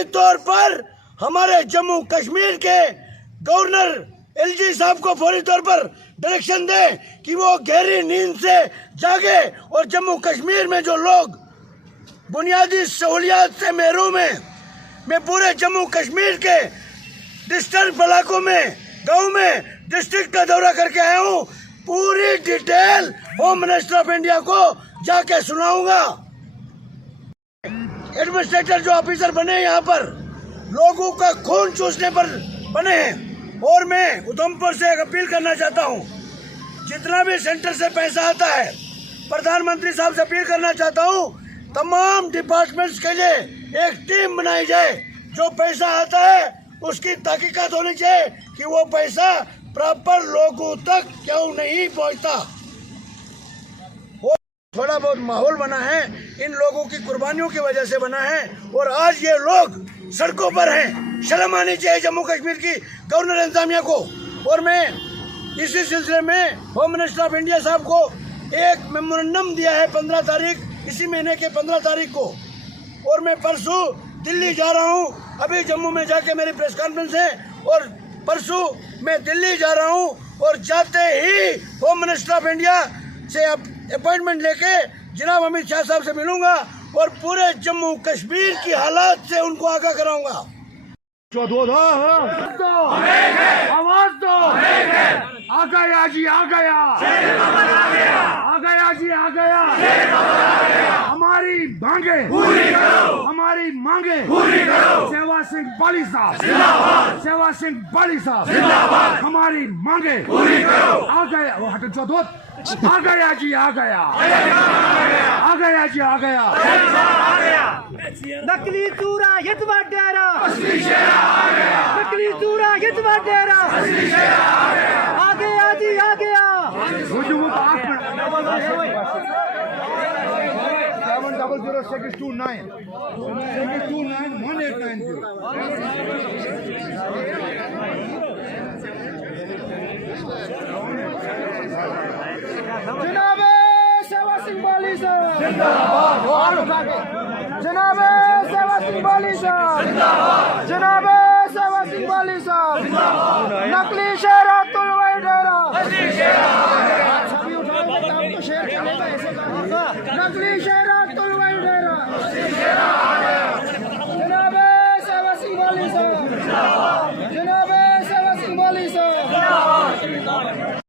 फौरी तौर पर हमारे जम्मू कश्मीर के गवर्नर एलजी साहब को फौरी तौर पर डायरेक्शन दे कि वो गहरी नींद से जागे और जम्मू कश्मीर में जो लोग बुनियादी सहूलियात से महरूम हैं, मैं पूरे जम्मू कश्मीर के डिस्टर्ब इलाकों में, गाँव में, डिस्ट्रिक्ट का दौरा करके आया हूँ। पूरी detail home minister of India को जाके सुनाऊंगा। एडमिनिस्ट्रेटर जो ऑफिसर बने यहाँ पर लोगों का खून चूसने पर बने हैं। और मैं उधमपुर से एक अपील करना चाहता हूँ, जितना भी सेंटर से पैसा आता है, प्रधानमंत्री साहब से अपील करना चाहता हूँ, तमाम डिपार्टमेंट्स के लिए एक टीम बनाई जाए। जो पैसा आता है उसकी तहकीकात होनी चाहिए कि वो पैसा प्रॉपर लोगों तक क्यों नहीं पहुँचता। थोड़ा बहुत माहौल बना है, इन लोगों की कुर्बानियों की वजह से बना है और आज ये लोग सड़कों पर हैं। शर्म आनी चाहिए जम्मू कश्मीर की गवर्नर इंतजामिया को। और मैं इसी सिलसिले में होम मिनिस्टर ऑफ इंडिया साहब को एक मेमोरेंडम दिया है 15 तारीख, इसी महीने के 15 तारीख को। और मैं परसों दिल्ली जा रहा हूँ। अभी जम्मू में जाके मेरी प्रेस कॉन्फ्रेंस है और परसों मैं दिल्ली जा रहा हूँ और जाते ही होम मिनिस्टर ऑफ इंडिया से अपॉइंटमेंट लेके जनाब अमित शाह साहब से मिलूंगा और पूरे जम्मू कश्मीर की हालात से उनको आगाह कराऊंगा। आवाज दो, आ गया जी, आ गया, आ गया जी, आ गया। हमारी मांगे पूरी करो, हमारी मांगे पूरी करो। सेवा सिंह बाली साहब जिंदाबाद, सेवा सिंह बाली साहब जिंदाबाद। हमारी मांगे पूरी करो। आ गया वो हट जो दो, आ गया जी, आ गया, आ गया जी, आ गया। नकली चूरा यतवा डेरा, नकली चूरा यतवा डेरा, आ गया जी, आ गया। जनाब सेवा सिंह बाली साहब जिंदाबाद, जनाब सेवा सिंह बाली साहब जिंदाबाद, जनाब सेवा सिंह बाली साहब जिंदाबाद। नकली शेरा तुलवाई डेरा, नकली शेरा तुलवाई डेरा, जनाब सेवा सिंह बाली साहब, जनाब सेवा सिंह बाली साहब।